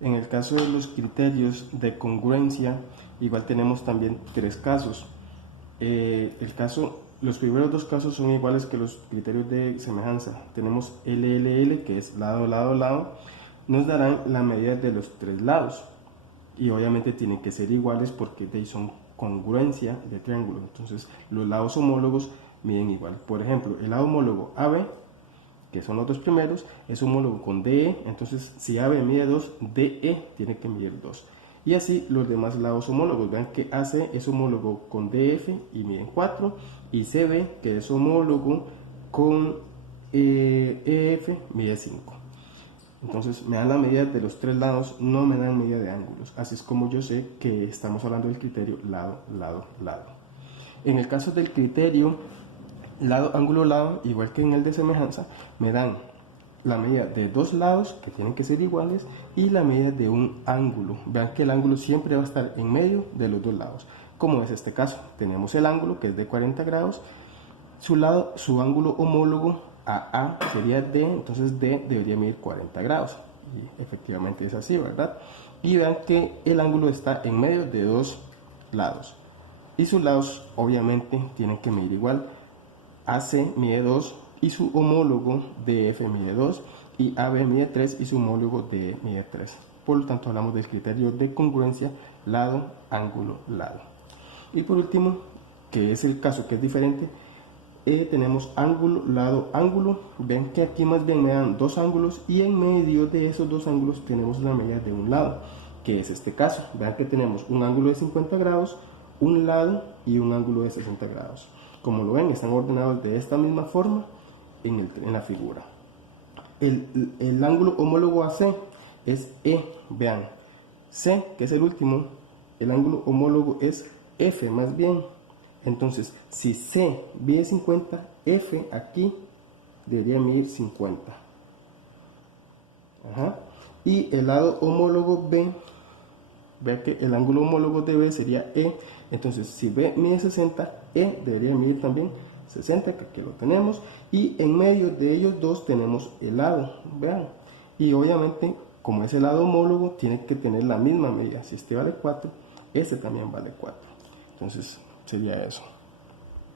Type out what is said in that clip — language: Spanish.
En el caso de los criterios de congruencia, igual tenemos también tres casos. Los primeros dos casos son iguales que los criterios de semejanza. Tenemos LLL, que es lado, lado, lado, nos darán la medida de los tres lados. Y obviamente tienen que ser iguales porque son congruencia de triángulo. Entonces los lados homólogos miden igual. Por ejemplo, el lado homólogo AB, que son los dos primeros, es homólogo con DE. Entonces si AB mide 2, DE tiene que medir 2. Y así los demás lados homólogos. Vean que AC es homólogo con DF y miden 4. Y CB, que es homólogo con EF, mide 5. Entonces me dan la medida de los tres lados, no me dan medida de ángulos. Así es como yo sé que estamos hablando del criterio lado, lado, lado. En el caso del criterio lado, ángulo, lado, igual que en el de semejanza, me dan la medida de dos lados, que tienen que ser iguales, y la medida de un ángulo. Vean que el ángulo siempre va a estar en medio de los dos lados. Como es este caso, tenemos el ángulo, que es de 40 grados, su ángulo homólogo a A sería D, entonces D debería medir 40 grados. Y efectivamente es así, ¿verdad? Y vean que el ángulo está en medio de dos lados. Y sus lados obviamente tienen que medir igual. AC mide 2 y su homólogo DF mide 2. Y AB mide 3 y su homólogo DE mide 3. Por lo tanto hablamos del criterio de congruencia lado, ángulo, lado. Y por último, que es el caso que es diferente, tenemos ángulo, lado, ángulo. Ven que aquí más bien me dan dos ángulos y en medio de esos dos ángulos tenemos la medida de un lado, que es este caso. Vean que tenemos un ángulo de 50 grados, un lado y un ángulo de 60 grados. Como lo ven, están ordenados de esta misma forma en la figura. El ángulo homólogo a C es E. Vean, C, que es el último, el ángulo homólogo es F más bien. Entonces, si C mide 50, F aquí debería medir 50. Ajá. Y el lado homólogo B, vean que el ángulo homólogo de B sería E. Entonces, si B mide 60, E debería medir también 60, que aquí lo tenemos. Y en medio de ellos dos tenemos el lado, vean. Y obviamente, como es el lado homólogo, tiene que tener la misma medida. Si este vale 4, este también vale 4. Entonces, sería eso.